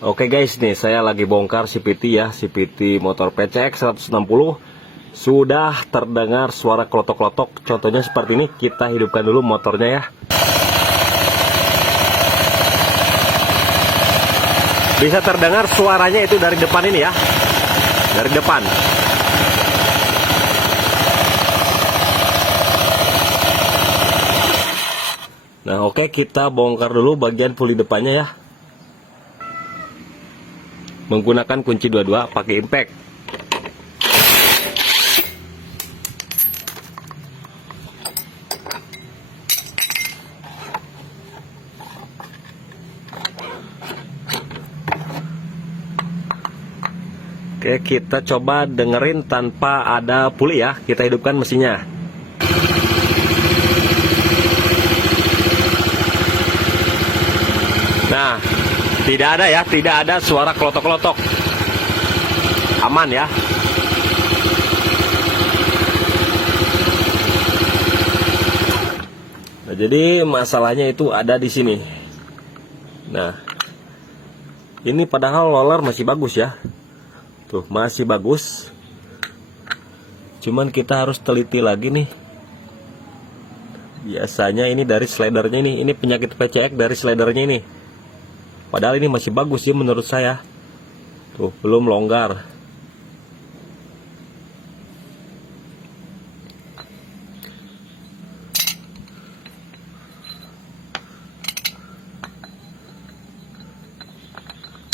Oke guys, nih saya lagi bongkar CVT ya, CVT motor PCX 160. Sudah terdengar suara klotok-klotok. Contohnya seperti ini, kita hidupkan dulu motornya ya. Bisa terdengar suaranya itu dari depan ini ya. Dari depan. Nah oke, kita bongkar dulu bagian puli depannya ya. Menggunakan kunci 22 pakai impact. Oke, kita coba dengerin tanpa ada puli ya. Kita hidupkan mesinnya. Nah, tidak ada ya, tidak ada suara klotok-klotok. Aman ya. Nah, jadi masalahnya itu ada di sini. Nah, ini padahal roller masih bagus ya. Tuh, masih bagus. Cuman kita harus teliti lagi nih. Biasanya ini dari slidernya ini. Ini penyakit PCX dari slidernya ini. Padahal ini masih bagus sih menurut saya. Tuh, belum longgar.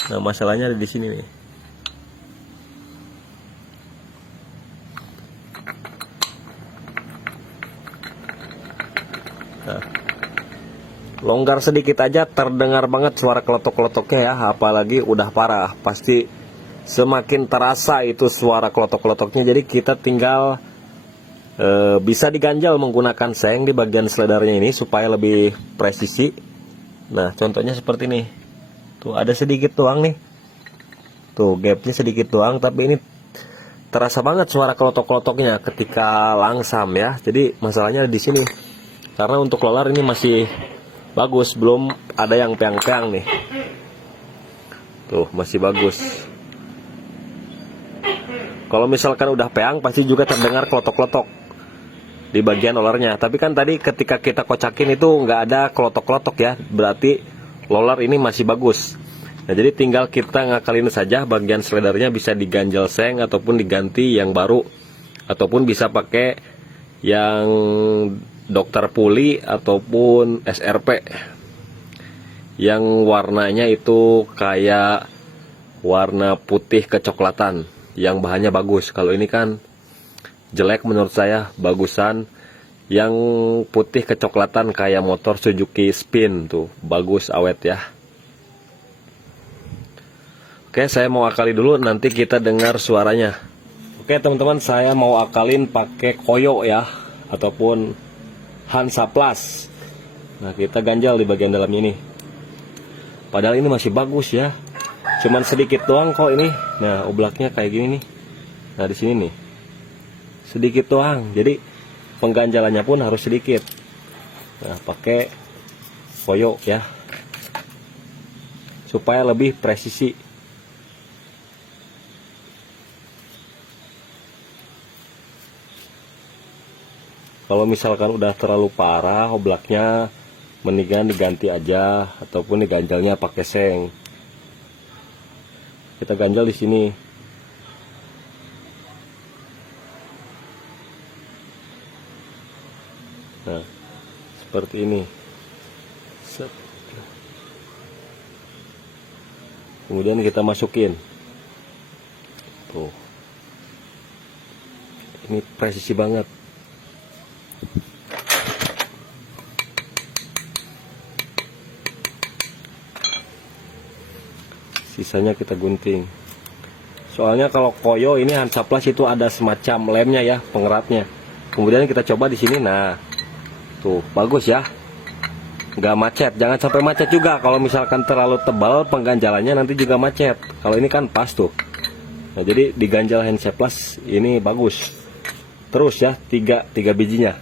Nah, masalahnya ada di sini nih. Nah, longgar sedikit aja terdengar banget suara klotok-klotoknya ya, apalagi udah parah, pasti semakin terasa itu suara klotok-klotoknya. Jadi kita tinggal bisa diganjal menggunakan seng di bagian slidernya ini supaya lebih presisi. Nah, contohnya seperti ini. Tuh, ada sedikit doang nih. Tuh, gapnya sedikit doang, tapi ini terasa banget suara klotok-klotoknya ketika langsam ya. Jadi masalahnya di sini. Karena untuk roller ini masih bagus, belum ada yang peang-peang nih. Tuh, masih bagus. Kalau misalkan udah peang, pasti juga terdengar klotok-klotok di bagian rollernya. Tapi kan tadi ketika kita kocakin itu nggak ada klotok-klotok ya. Berarti roller ini masih bagus. Nah, jadi tinggal kita ngakalin saja bagian slidernya bisa diganjel seng ataupun diganti yang baru. Ataupun bisa pakai yang dokter puli ataupun SRP yang warnanya itu kayak warna putih kecoklatan yang bahannya bagus. Kalau ini kan jelek menurut saya, bagusan yang putih kecoklatan kayak motor Suzuki Spin tuh, bagus awet ya. Oke, saya mau akali dulu, nanti kita dengar suaranya. Oke teman-teman, saya mau akalin pakai koyo ya, ataupun Hansa Plus. Nah, kita ganjal di bagian dalam ini. Padahal ini masih bagus ya. Cuman sedikit doang kok ini. Nah, oblaknya kayak gini nih. Nah, di sini nih. Sedikit doang. Jadi pengganjalannya pun harus sedikit. Nah, pakai koyo ya. Supaya lebih presisi. Kalau misalkan udah terlalu parah oblaknya, mendingan diganti aja ataupun diganjalnya pakai seng. Kita ganjal di sini. Nah, seperti ini. Set. Kemudian kita masukin. Tuh. Ini presisi banget. Sisanya kita gunting. Soalnya kalau koyo ini Hansa Plus itu ada semacam lemnya ya, pengeratnya. Kemudian kita coba di sini. Nah, tuh bagus ya, nggak macet. Jangan sampai macet juga. Kalau misalkan terlalu tebal pengganjalannya nanti juga macet. Kalau ini kan pas tuh. Nah, jadi diganjal Hansa Plus ini bagus. Terus ya, tiga bijinya.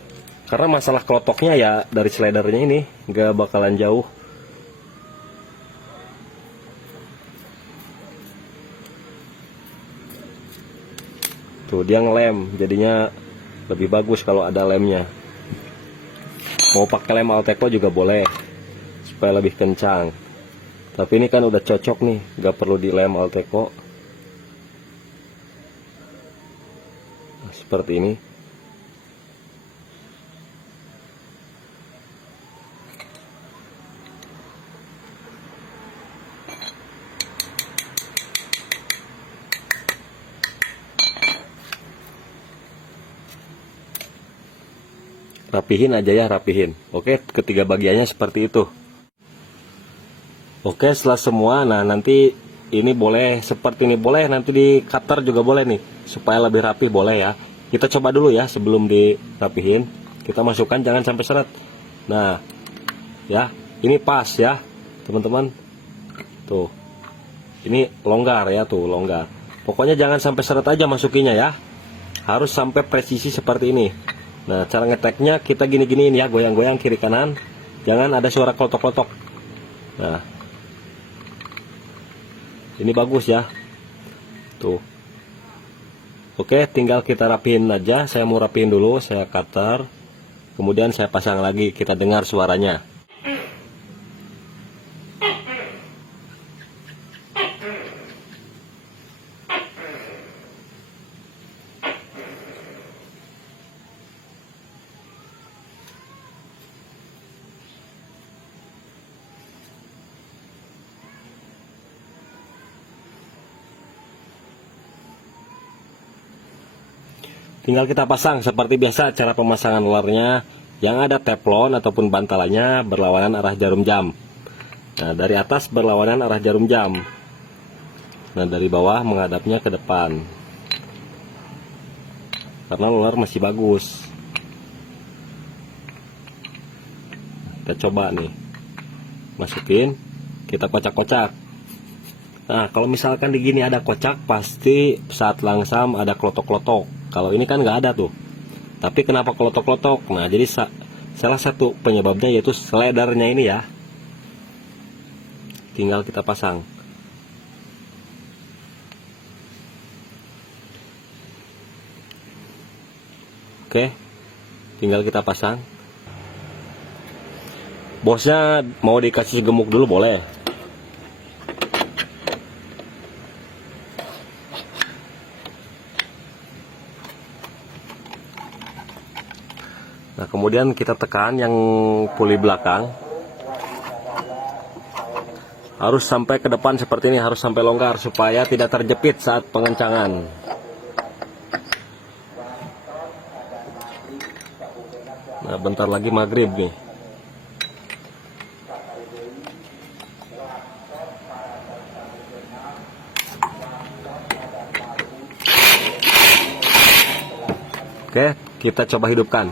Karena masalah kelotoknya ya dari slidernya ini nggak bakalan jauh. Tuh dia ngelem, jadinya lebih bagus kalau ada lemnya. Mau pakai lem Alteco juga boleh, supaya lebih kencang. Tapi ini kan udah cocok nih, nggak perlu dilem Alteco. Nah, seperti ini. Rapihin aja ya, rapihin. Oke, ketiga bagiannya seperti itu. Oke, setelah semua, nah nanti ini boleh seperti ini, boleh nanti di cutter juga boleh nih, supaya lebih rapi boleh ya. Kita coba dulu ya sebelum dirapihin. Kita masukkan, jangan sampai seret. Nah, ya, ini pas ya, teman-teman. Tuh, ini longgar ya, tuh longgar. Pokoknya jangan sampai seret aja masukinya ya. Harus sampai presisi seperti ini. Nah, cara ngeteknya kita gini-giniin ya, goyang-goyang kiri kanan. Jangan ada suara klotok-klotok. Nah, ini bagus ya. Tuh. Oke, tinggal kita rapihin aja. Saya mau rapihin dulu, saya cutter. Kemudian saya pasang lagi, kita dengar suaranya. Tinggal kita pasang seperti biasa. Cara pemasangan rolernya yang ada teflon ataupun bantalannya berlawanan arah jarum jam. Nah, dari atas berlawanan arah jarum jam. Nah, dari bawah menghadapnya ke depan. Karena roller masih bagus. Kita coba nih. Masukin, kita kocak-kocak. Nah, kalau misalkan di gini ada kocak, pasti saat langsam ada klotok-klotok. Kalau ini kan nggak ada tuh. Tapi kenapa klotok-klotok? Nah, jadi salah satu penyebabnya yaitu slidernya ini ya. Tinggal kita pasang. Oke, tinggal kita pasang. Bosnya mau dikasih gemuk dulu boleh. Nah, kemudian kita tekan yang puli belakang. Harus sampai ke depan seperti ini, harus sampai longgar supaya tidak terjepit saat pengencangan. Nah, bentar lagi maghrib nih. Oke, kita coba hidupkan.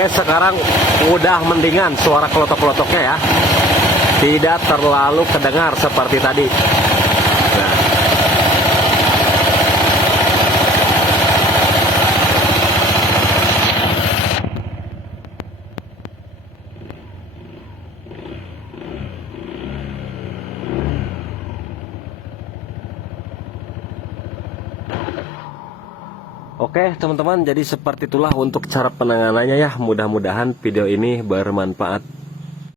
Oke, sekarang udah mendingan suara klotok-klotoknya ya. Tidak terlalu kedengar seperti tadi. Nah. Oke teman-teman, jadi seperti itulah untuk cara penanganannya ya. Mudah-mudahan video ini bermanfaat